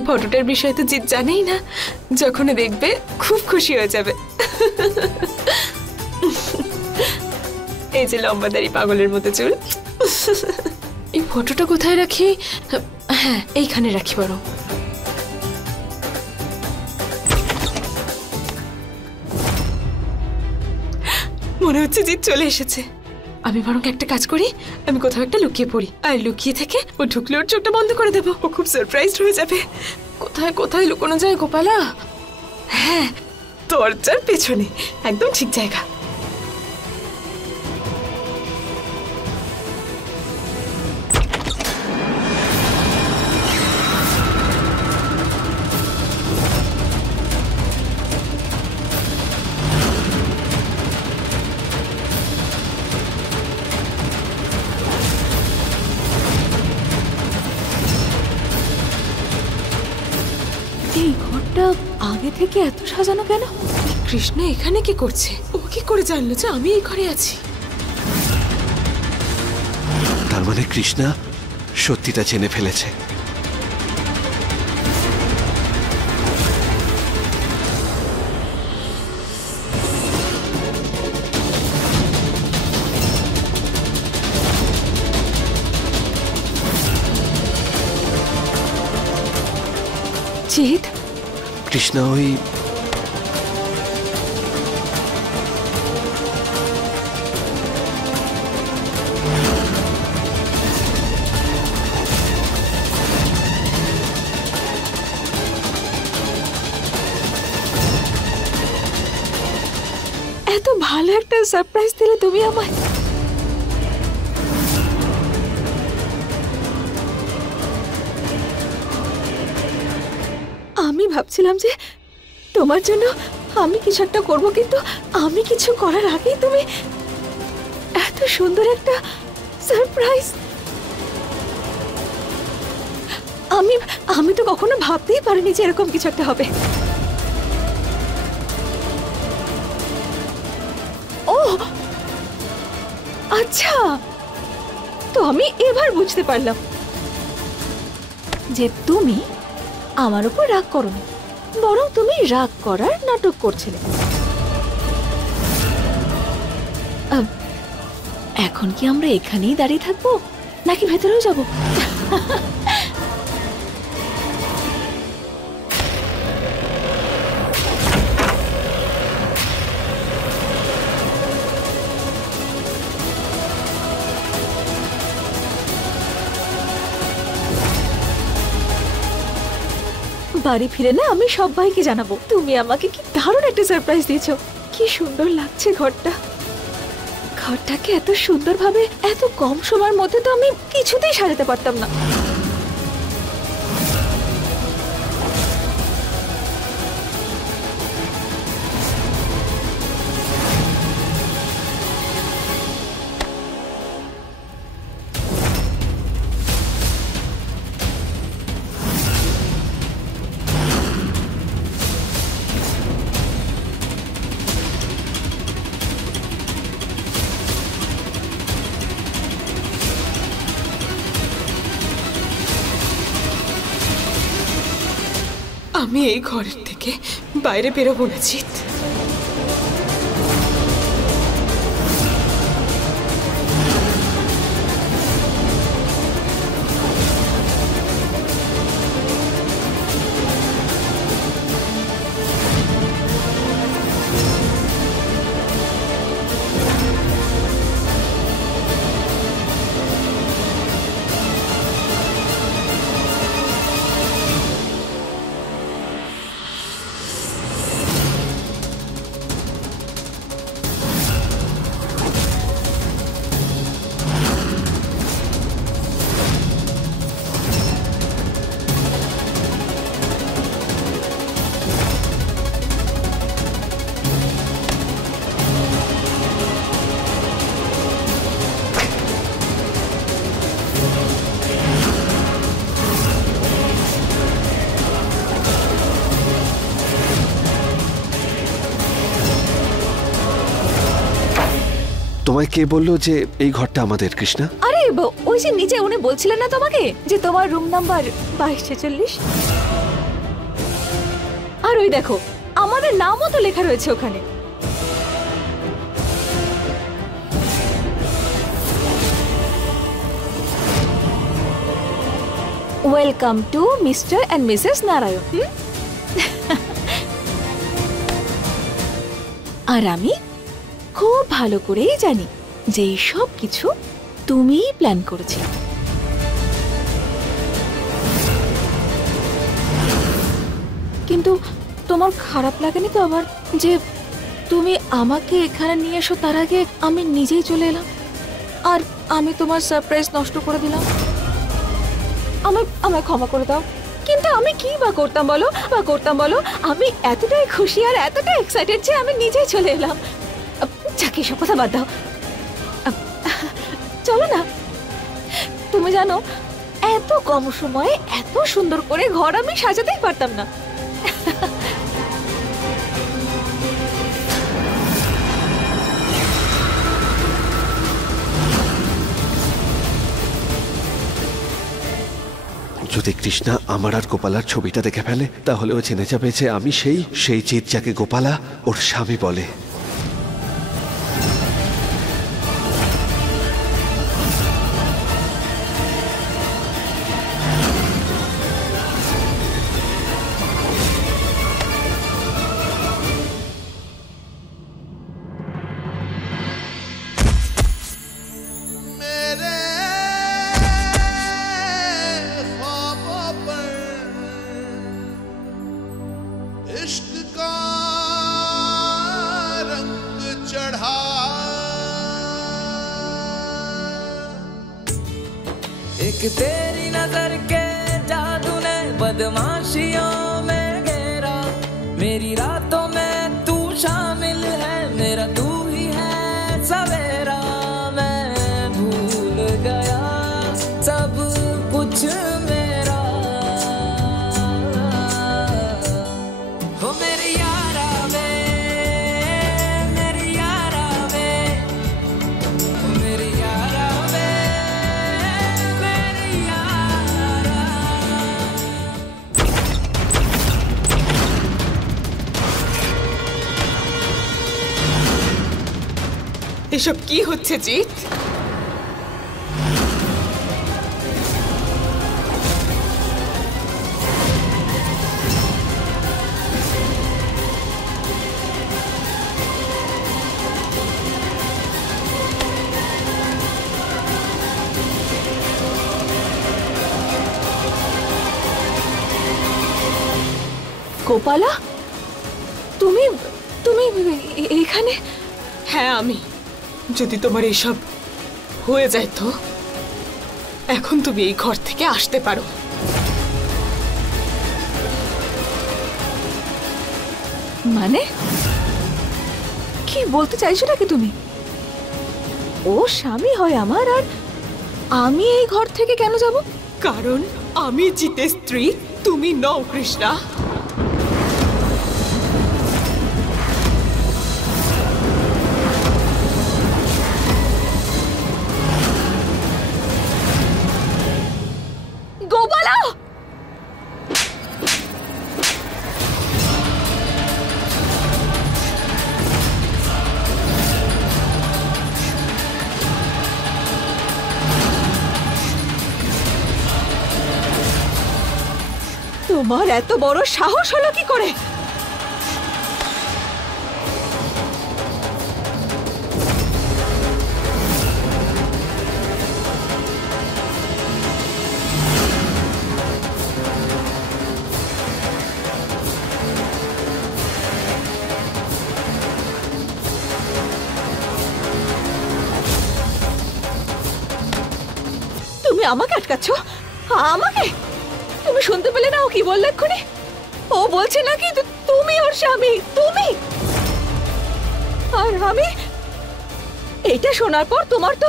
এই ফটোটার বিষয়ে তো জিৎ জানেই না, যখন দেখবে খুব খুশি হয়ে যাবে। এই যে লম্বাদারি পাগলের মতো চুল। এই ফটোটা কোথায় রাখি? হ্যাঁ, এইখানে রাখি বড়। মনে হচ্ছে জিৎ চলে এসেছে। আমি বরং একটা কাজ করি, আমি কোথাও একটা লুকিয়ে পড়ি, আর লুকিয়ে থেকে ও ঢুকলে ওর চোখটা বন্ধ করে দেবো। ও খুব সারপ্রাইজড হয়ে যাবে। কোথায় কোথায় লুকোনো যায় গোপালা? হ্যাঁ, দরজার পেছনে, একদম ঠিক জায়গা। এই ঘরটা আগে থেকে এত সাজানো কেন? কৃষ্ণ এখানে কি করছে? ও কি করে জানলো যে আমি এই ঘরে আছি? তার মানে কৃষ্ণা সত্যিটা জেনে ফেলেছে। জিৎ, কৃষ্ণা ওই এত ভালো একটা সারপ্রাইজ দিলে তুমি আমায়। আমি ভাবছিলাম যে তোমার জন্য আমি কিছু একটা করবো, কিন্তু আমি কিছু করার আগেই তুমি এত সুন্দর একটা সারপ্রাইজ। আমি তো কখনো ভাবতেই পারিনি যে এরকম কিছু একটা হবে। ও আচ্ছা, তো আমি এবার বুঝতে পারলাম যে তুমি আমার উপর রাগ করোনি, বরং তুমি রাগ করার নাটক করছিলে। এখন কি আমরা এখানেই দাঁড়িয়ে থাকবো, নাকি ভেতরেও যাব? বাড়ি ফিরে না আমি সবাইকে জানাবো তুমি আমাকে কি দারুণ একটা সারপ্রাইজ দিয়েছো। কি সুন্দর লাগছে ঘরটা। ঘরটাকে এত সুন্দরভাবে এত কম সময়ের মধ্যে তো আমি কিছুতেই সাজাতে পারতাম না। আমি এই ঘরের থেকে বাইরে বেরোবো না জিৎ। তোমায় কে বললো যে এই ঘরটা আমাদের কৃষ্ণা? আরে ওই যে নিচে উনি বলছিলেন না তোমাকে যে তোমার রুম নাম্বার 2246? ওই দেখো আমাদের নামও তো লেখা রয়েছে ওখানে। Welcome to Mr and Mrs Narayan. আর আমি খুব ভালো করেই জানি যে এই সব কিছু তুমিই প্ল্যান করেছিলে। কিন্তু তোমার খারাপ লাগেনি তো আবার যে তুমি আমাকে এখানে নিয়ে এসো তার আগে আমি নিজেই চলে এলাম আর আমি তোমার সারপ্রাইজ নষ্ট করে দিলাম? আমায় ক্ষমা করে দাও। কিন্তু আমি কি বা করতাম বলো আমি এতটাই খুশি আর এতটাই এক্সাইটেড যে আমি নিজেই চলে এলাম। চাকি সব কথা বাদ দাও, চলো না। তুমি জানো এত কম সময়ে এত সুন্দর করে ঘর আমি সাজাতেই পারতাম না। যদি কৃষ্ণা আমার আর গোপালার ছবিটা দেখে ফেলে তাহলে ও জেনে যাবে যে আমি সেই জিৎ যাকে গোপালা ওর স্বামী বলে। एक तेरी नजर के जादू ने बदमाशियों में घेरा, मेरी रातों में तू शामिल है, मेरा तू ही है सवेरा। मैं भूल गया सब कुछ मेरा, हो मेरी यारा वे, मेरी यारा वे, मेरी यारा वे, मेरी यारा। এসব কি হচ্ছে জিৎ? গোপালা, তুমি তুমি এখানে? হ্যাঁ আমি। যদি তোমার এইসব হয়ে যায় তো এখন তুমি এই ঘর থেকে আসতে পারো। মানে কি বলতে চাইছো নাকি তুমি? ও স্বামী হয় আমার আর আমি এই ঘর থেকে কেন যাব? কারণ আমি জিতের স্ত্রী, তুমি নও কৃষ্ণা। গোপালা, তোমার এত বড় সাহস হলো কি করে? তুমি আমাকে আটকাচ্ছ? আমাকে? তুমি শুনতে পেলে না ও কি বলল এক্ষুনি? ও বলছে নাকি তুমি ওর স্বামী, তুমি। আর আমি এইটা শোনার পর তোমার তো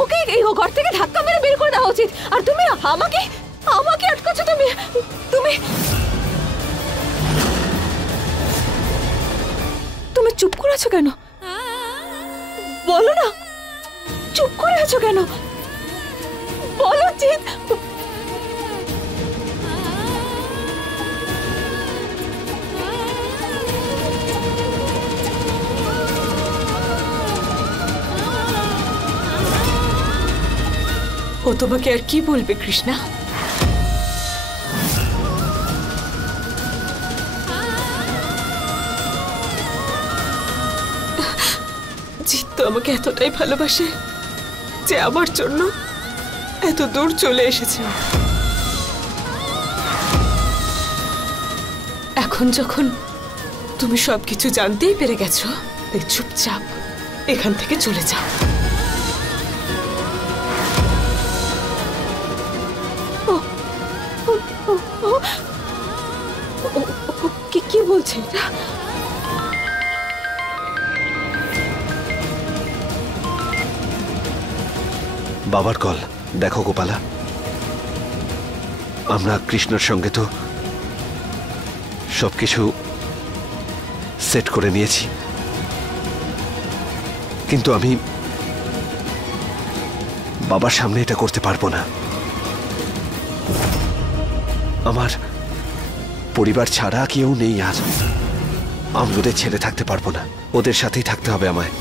ওকে এই ঘর থেকে ধাক্কা মেরে বের করে দেওয়া উচিত। আর তুমি আমাকে আমাকে আটকাচ্ছ? তুমি তুমি তুমি চুপ করে আছো কেন? বলো না, চুপ করে আছো কেন? বলো জিৎ। ও তোমাকে আর কি বলবে কৃষ্ণা? জিৎ তো আমাকে এতটাই ভালোবাসে যে আমার জন্য এত দূর চলে এসেছে। এখন যখন তুমি সবকিছু জানতেই পেরে গেছো, তাই চুপচাপ এখান থেকে চলে যাও। কি বলছে এটা? বাবার কল। দেখো গোপালা, আমরা কৃষ্ণর সঙ্গে তো সবকিছু সেট করে নিয়েছি, কিন্তু আমি বাবার সামনে এটা করতে পারবো না। আমার পরিবার ছাড়া কেউ নেই, আর আমি ওদের ছেড়ে থাকতে পারবো না। ওদের সাথেই থাকতে হবে আমায়।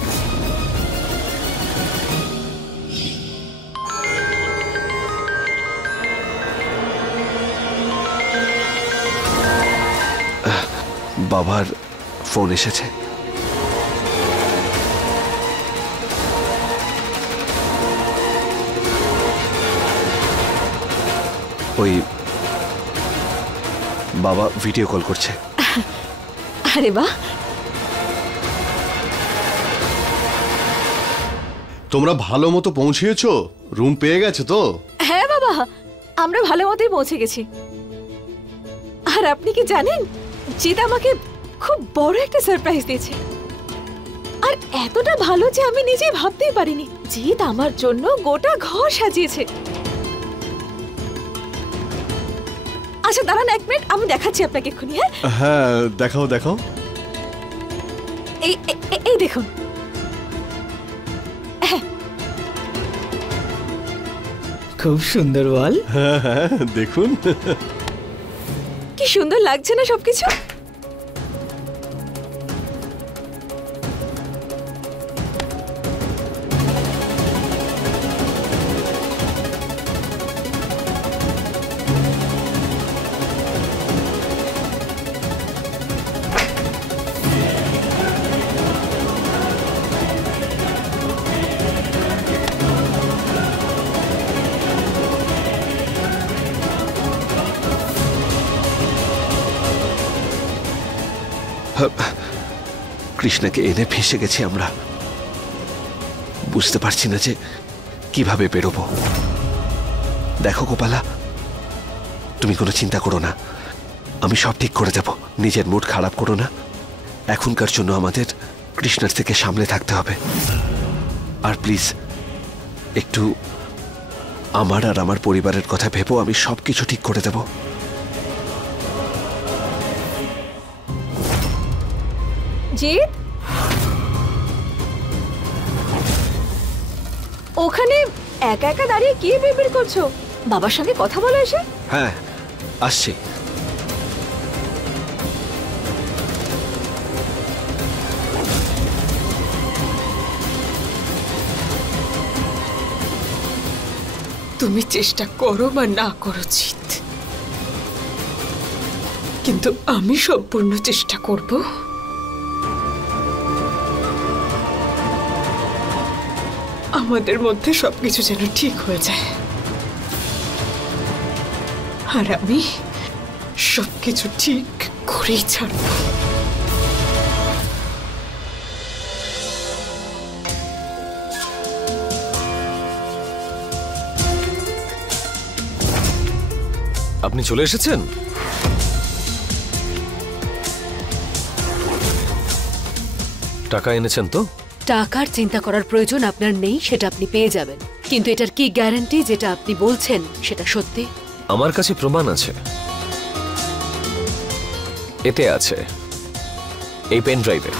বাবার ফোন এসেছে। ওই বাবা ভিডিও কল করছে। আরে বাহ, তোমরা ভালো মতো পৌঁছিয়েছো? রুম পেয়ে গেছে তো? হ্যাঁ বাবা, আমরা ভালো মতোই পৌঁছে গেছি। আর আপনি কি জানেন, জিৎ আমাকে খুব বড় একটা সারপ্রাইজ দিয়েছে, আর এতটা ভালো যে আমি নিজেই ভাবতেই পারিনি। জিৎ আমার জন্য গোটা ঘর সাজিয়েছে। আচ্ছা দাঁড়ান এক মিনিট, আমি দেখাচ্ছি আপনাকে এক্ষুনি। হ্যাঁ হ্যাঁ, দেখাও দেখাও। এই দেখুন। খুব সুন্দর বল। হ্যাঁ হ্যাঁ, দেখুন। কি সুন্দর লাগছে না সবকিছু? কৃষ্ণকে এনে ফেঁসে গেছি আমরা। বুঝতে পারছি না যে কিভাবে বেরোবো। দেখো গোপালা, তুমি কোনো চিন্তা করো না, আমি সব ঠিক করে দেব। নিজের মুড খারাপ করো না। এখনকার জন্য আমাদের কৃষ্ণের থেকে সামলে থাকতে হবে। আর প্লিজ একটু আমার আর আমার পরিবারের কথা ভেবো। আমি সব কিছু ঠিক করে দেব। জিৎ, ওখানে একা একা দাঁড়িয়ে কি বিড়বিড় করছো? বাবার সঙ্গে কথা বলো এসে। হ্যাঁ, আসছি। তুমি চেষ্টা করো বা না করো জিৎ, কিন্তু আমি সম্পূর্ণ চেষ্টা করব আমাদের মধ্যে সবকিছু যেন ঠিক হয়ে যায়। আর আমি সবকিছু ঠিক করেই ছাড়ব। আপনি চলে এসেছেন? টাকা এনেছেন তো? টাকার চিন্তা করার প্রয়োজন আপনার নেই, সেটা আপনি পেয়ে যাবেন। কিন্তু এটার কি গ্যারান্টি যেটা আপনি বলছেন সেটা সত্যি? আমার কাছে প্রমাণ আছে। এতে আছে, এই পেন ড্রাইভে।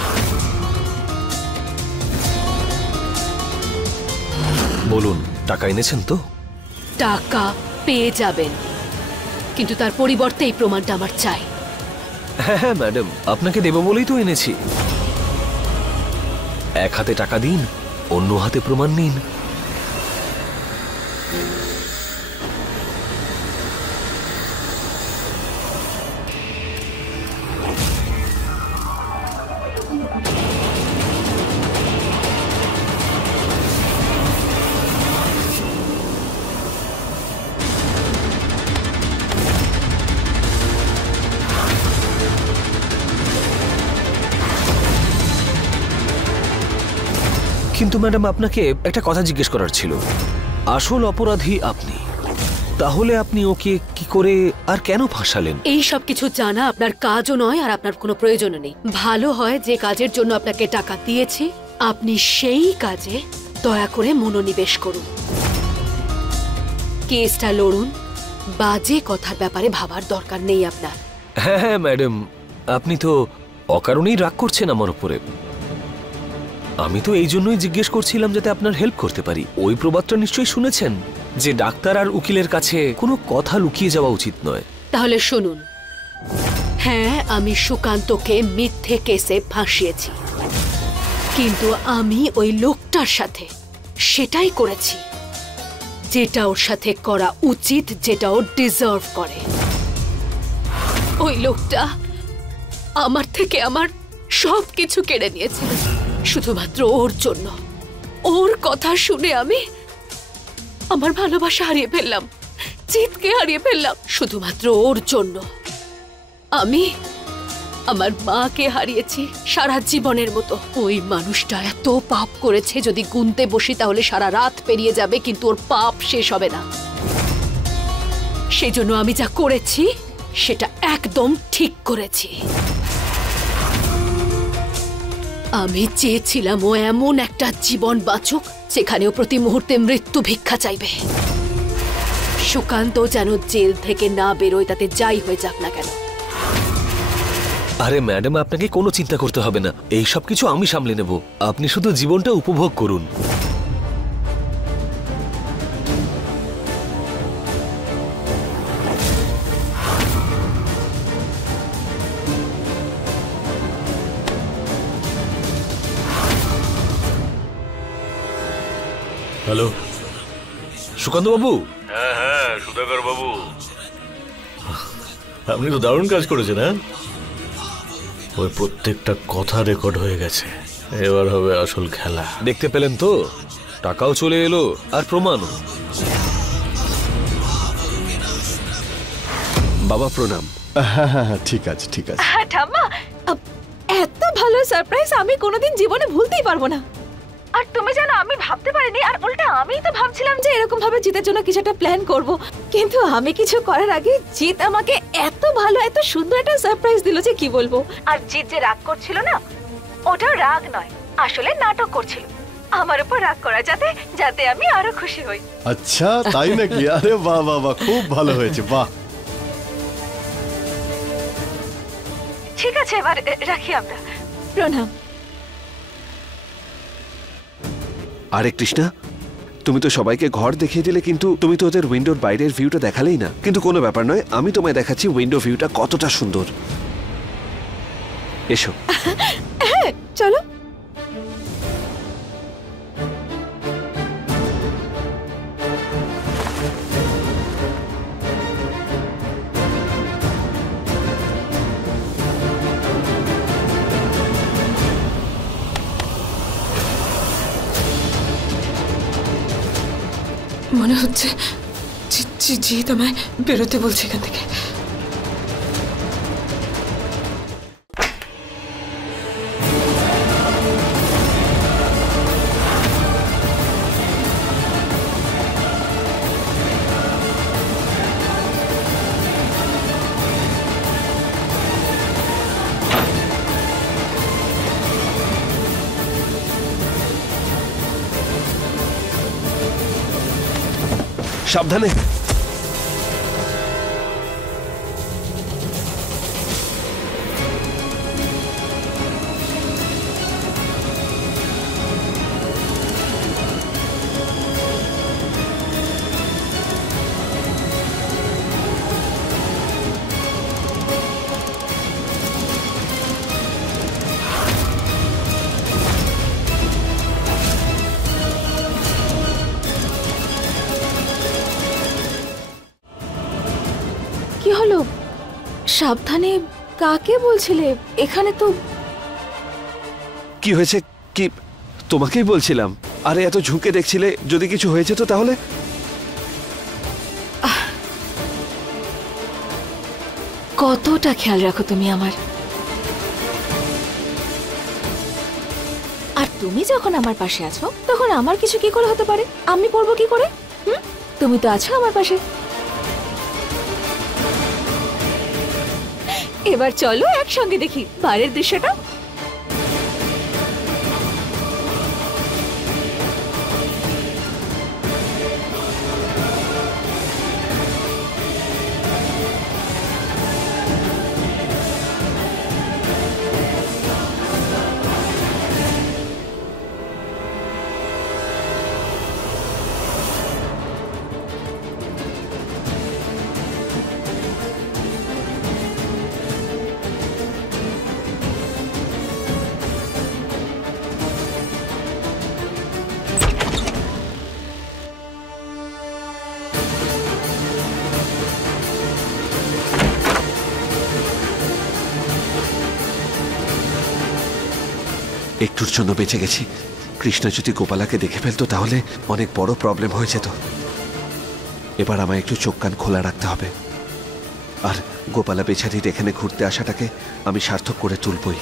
বলুন, টাকা এনেছেন তো? টাকা পেয়ে যাবেন, কিন্তু তার পরিবর্তে এই প্রমাণটা আমার চাই। হ্যাঁ হ্যাঁ ম্যাডাম, আপনাকে দেব বলেই তো এনেছি। এক হাতে টাকা দিন, অন্য হাতে প্রমাণ নিন। কিন্তু ম্যাডাম আপনাকে একটা কথা জিজ্ঞেস করার ছিল। আসল অপরাধী আপনি, তাহলে আপনি ওকে কি করে আর কেন ফাঁসালেন? এই সব কিছু জানা আপনার কাজও নয় আর আপনার কোনো প্রয়োজনও নেই। ভালো হয় যে কাজের জন্য আপনাকে টাকা দিয়েছি আপনি সেই কাজে দয়া করে মনোনিবেশ করুন, কেসটা লড়ুন। বাজে কথার ব্যাপারে ভাবার দরকার নেই আপনার। হ্যাঁ হ্যাঁ ম্যাডাম, আপনি তো অকারণেই রাগ করছেন আমার উপরে। আমি তো এই জন্যই জিজ্ঞেস করছিলাম যাতে আপনার হেল্প করতে পারি। ওই প্রবাদটা নিশ্চয়ই শুনেছেন যে ডাক্তার আর উকিলের কাছে কোনো কথা লুকিয়ে যাওয়া উচিত নয়। তাহলে শুনুন, হ্যাঁ আমি সুকান্তকে মিথ্যে কেসে ফাঁসিয়েছি, কিন্তু আমি ওই লোকটার সাথে সেটাই করেছি যেটা ওর সাথে করা উচিত, যেটা ও ডিজার্ভ করে। ওই লোকটা আমার থেকে আমার সব কিছু কেড়ে নিয়েছিল শুধুমাত্র ওর জন্য। ওর কথা শুনে আমি আমার ভালোবাসা হারিয়ে ফেললাম, জিতকে হারিয়ে ফেললাম শুধুমাত্র ওর জন্য। আমি আমার মাকে হারিয়েছি সারা জীবনের মতো। ওই মানুষটা এত পাপ করেছে, যদি গুনতে বসি তাহলে সারা রাত পেরিয়ে যাবে, কিন্তু ওর পাপ শেষ হবে না। সেই জন্য আমি যা করেছি সেটা একদম ঠিক করেছি। আমি চেয়েছিলাম ও এমন একটা জীবন বাঁচুক যেখানে ও প্রতি মুহূর্তে মৃত্যু ভিক্ষা চাইবে। সুকান্ত যেন জেল থেকে না বেরোয়, তাতে যাই হয়ে যাক না কেন। আরে ম্যাডাম, আপনাকে কোনো চিন্তা করতে হবে না, এই সব কিছু আমি সামলে নেব। আপনি শুধু জীবনটা উপভোগ করুন। হ্যালো সুকান্ত বাবু। হ্যাঁ হ্যাঁ সুধাকর বাবু, আপনি তো দারুণ কাজ করেছেন। হ্যাঁ, ওই প্রত্যেকটা কথা রেকর্ড হয়ে গেছে, এবার হবে আসল খেলা। দেখতে পেলেন তো, টাকাও চলে এলো আর প্রমাণও। বাবা প্রণাম। হ্যাঁ হ্যাঁ হ্যাঁ, ঠিক আছে ঠিক আছে। ঠাম্মা, এত ভালো সারপ্রাইজ আমি কোনোদিন জীবনে ভুলতেই পারবো না। আর তুমি জানো আমি ভাবতে পারিনি, আর উল্টা আমিই তো ভাবছিলাম যে এরকম ভাবে জিতের জন্য কিছু একটা প্ল্যান করব, কিন্তু আমি কিছু করার আগে জিত আমাকে এত ভালো এত সুন্দর একটা সারপ্রাইজ দিল যে কি বলবো। আর জিত যে রাগ করছিল না, ওটা রাগ নয়, আসলে নাটক করছিল আমার উপর রাগ করা, যাতে যাতে আমি আরো খুশি হই। আচ্ছা তাই নাকি? আরে বাহ বাহ বাহ, খুব ভালো হয়েছে, বাহ। ঠিক আছে, এবার রাখি আমরা। প্রণাম। আরে কৃষ্ণা, তুমি তো সবাইকে ঘর দেখিয়ে দিলে, কিন্তু তুমি তো ওদের উইন্ডোর বাইরের ভিউটা দেখালেই না। কিন্তু কোনো ব্যাপার নয়, আমি তোমায় দেখাচ্ছি উইন্ডো ভিউটা কতটা সুন্দর। এসো। হ্যাঁ চলো। মনে হচ্ছে জিৎ আমায় বেরোতে বলছে এখান থেকে। সাবধানে। কি হলো? সাবধানে কাকে বলছিলে? এখানে তো কি হয়েছে? কি তোমাকেই বলছিলাম। আরে এত ঝুঁকে দেখছিলে, যদি কিছু হয়েছে তো তাহলে? কতটা খেয়াল রাখো তুমি আমার। আর আর তুমি যখন আমার পাশে আছো তখন আমার কিছু কি করে হতে পারে? আমি পড়বো কি করে? তুমি তো আছো আমার পাশে। এবার চলো একসঙ্গে দেখি বাইরের দৃশ্যটা। একটুর জন্য বেঁচে গেছি। কৃষ্ণ যদি গোপালাকে দেখে ফেলতো তাহলে অনেক বড় প্রবলেম হয়ে যেত। এবার আমায় একটু চোখ কান খোলা রাখতে হবে, আর গোপালা বেচারির এখানে ঘুরতে আসাটাকে আমি সার্থক করে তুলবই।